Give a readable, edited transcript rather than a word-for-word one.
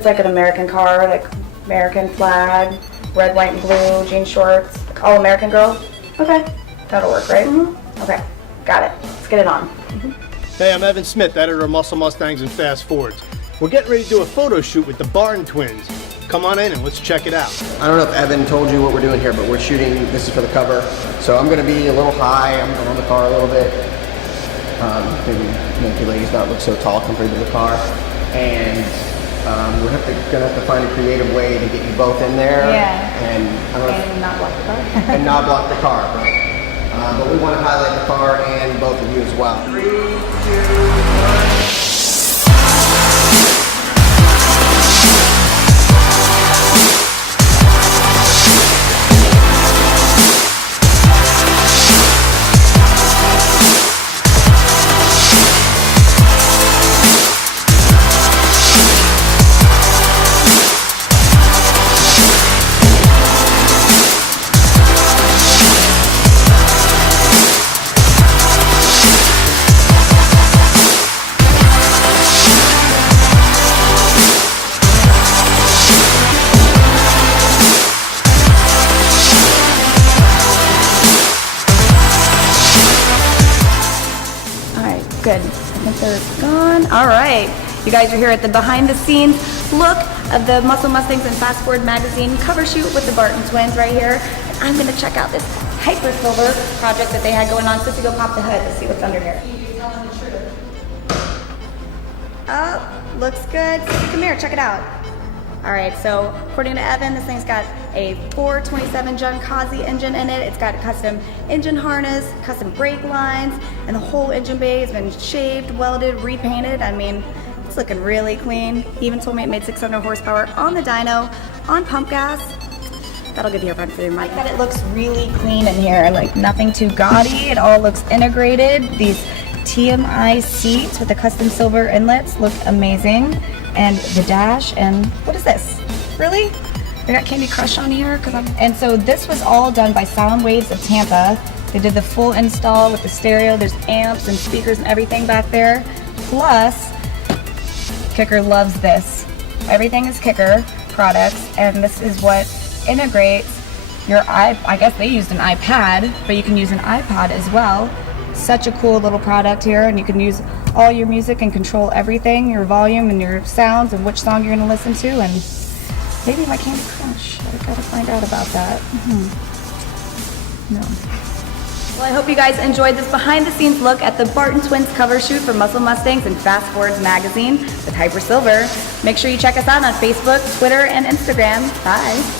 it's like an American car, like American flag, red, white, and blue, jean shorts, like all American girl. Okay, that'll work, right? Okay, got it. Let's get it on. Hey, I'm Evan Smith, editor of Muscle Mustangs and Fast Fords. We're getting ready to do a photo shoot with the Barton twins. Come on in and let's check it out. I don't know if Evan told you what we're doing here, but we're shooting, this is for the cover. So I'm gonna be a little high, I'm gonna on the car a little bit. Maybe make you ladies not look so tall compared to the car. And we're gonna have to find a creative way to get you both in there. Yeah. And not block the car. and not block the car, right? But we want to highlight the car and both of you as well. 3, 2, 1. Good. I think they're gone. All right. You guys are here at the behind the scenes look of the Muscle Mustangs and Fast Forward magazine cover shoot with the Barton twins right here. And I'm going to check out this hyper silver project that they had going on. Sissy, go pop the hood. Let's see what's under here. Oh, looks good. Sissy, come here. Check it out. All right, so according to Evan, this thing's got a 427 Junkazi engine in it. It's got a custom engine harness, custom brake lines, and the whole engine bay has been shaved, welded, repainted. I mean, it's looking really clean. He even told me it made 600 horsepower on the dyno, on pump gas. That'll give you a run for your money. I bet it looks really clean in here, like nothing too gaudy. It all looks integrated. These TMI seats with the custom silver inlets look amazing. And the dash, and what is this? Really? They got Candy Crush on here? And so this was all done by Sound Waves of Tampa. They did the full install with the stereo. There's amps and speakers and everything back there. Plus, Kicker loves this. Everything is Kicker products, and this is what integrates your I guess they used an iPad, but you can use an iPod as well. Such a cool little product here, and you can use all your music and control everything, your volume and your sounds and which song you're going to listen to, and maybe my Candy Crush. I gotta find out about that. No. Well, I hope you guys enjoyed this behind the scenes look at the Barton twins cover shoot for Muscle Mustangs and Fast Forwards magazine with Hyper Silver. Make sure you check us out on Facebook, Twitter, and Instagram. Bye.